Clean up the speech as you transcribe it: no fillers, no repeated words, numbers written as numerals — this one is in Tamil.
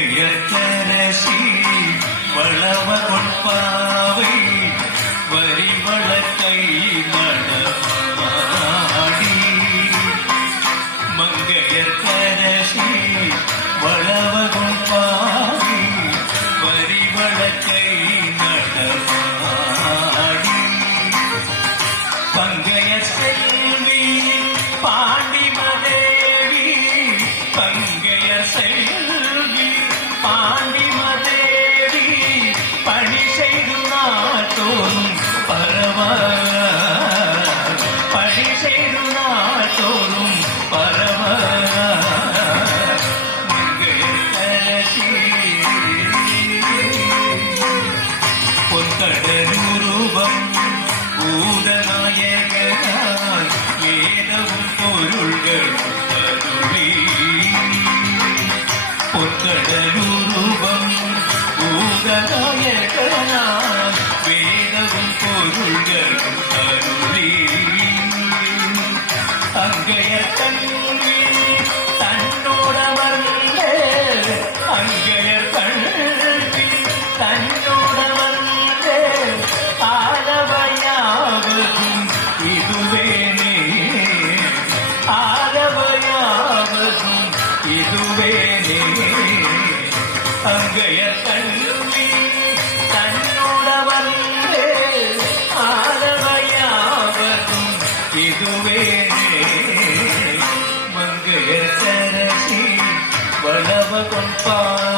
மங்கையரசி வளவ கொள்பாவை வரிவள கை நடமாடி மங்கையரசி வளவ கொள்பாவை வரிவள கை நடமாடி பங்கைய செல்வி பாண்டி மதேவி பங்கைய செல்வி பாண்டி மதேவி பணி செய்து நாட்டோரும் பரவ பணி செய்து நாட்டோரும் பரவ மங்கையரசி பொன்கடலூரூபம் பூதநாயகனாய் வேதவும் பொருள்களும் அருளி பொற்கடலூரூபம் பூதநாயகனாய் வேதவும் பொருள்களும் அருளி அங்கையர் கல்வி தன்னோடமர்ந்த அங்கையர் கல்வி தன்னோடமர்ந்த ஆலவையாவதும் இதுவேனே ஆலவையாவதும் இதுவேனே அங்கையர் கல்வி தன்னோடவர்ந்து ஆலவையாவதும் இதுவேனே மங்கையர் சரசி வளவ கொண்பாவை